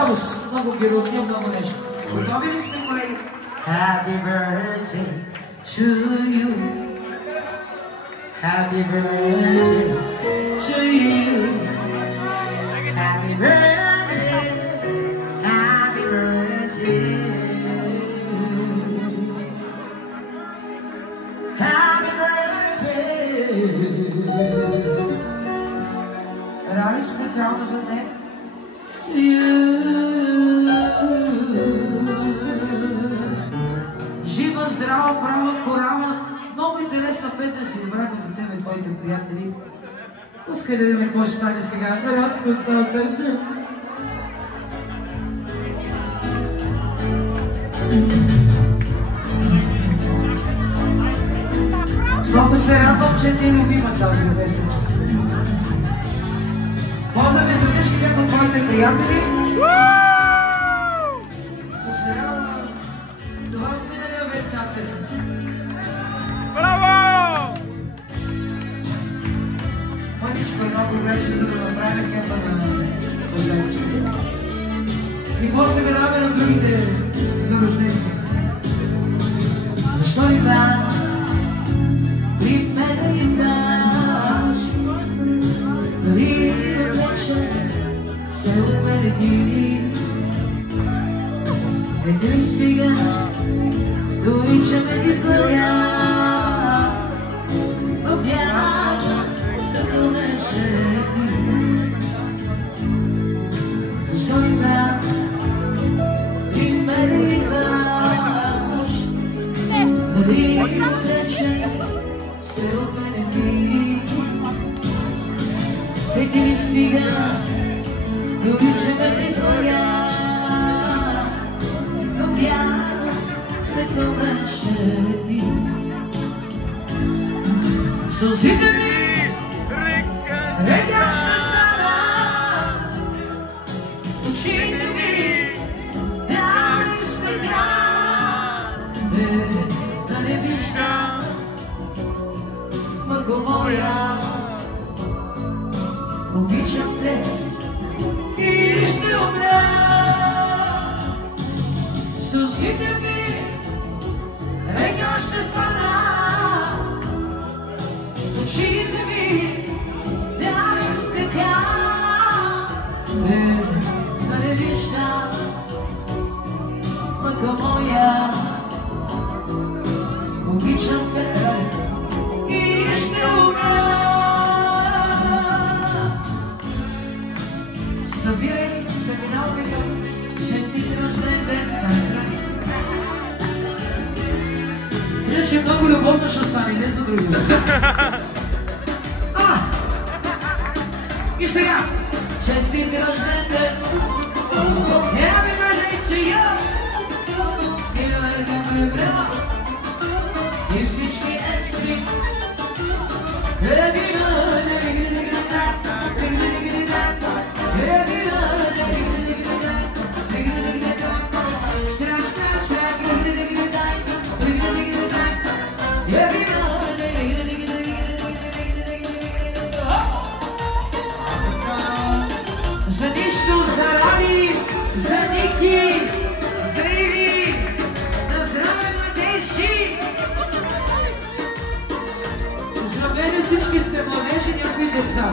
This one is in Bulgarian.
Хаос, много героотия, много нещо. Готови ли сме, колеги? Happy birthday to you. Happy birthday to you. Happy birthday, happy birthday. Happy birthday. Ради специално за теб. To you. Жива, здрава, права, корава. Много интересна песен си избраха за теб и твоите приятели. Пускай да видим какво ще стане сега. Рядко става песен. Много се радвам, че ти любима тази песен. Поздрави за всички от твоите приятели. Съжалявам, това от миналия век на песен. Браво! Мъничко много беше, за да направя кефа на поздравичките. И после минаваме на другите зарождения. Защо идваш? При мене идваш. Дали вече се отмени? Не ти стига, дори че ме излъгя. Но вярваш, се промеше ти. Защо идваш? При мене идваш. Дали вече се отмени ти? Не ти стига, дори че ме излъгя. Но вярваш, се промеше ти. Сълзите ми река ще стана, очите ми дали светля. Да не виждам, мъко моя, обичам те и ще умря. Сълзите ми река ще стана, очите ми дали светля. Да не виждам, мъка моя, обичам те и ще умря. Събирай кардиналката, честите рожден ден. Иначе много любовно ще стане, не за други. И сега, честите рожден ден. Happy birthday to you. И да въркаме време. И всички екстри. Happy birthday. За нищо, за Ради, за Ники, здрави, на здраве младежи. За мен всички сте младежи, някои деца.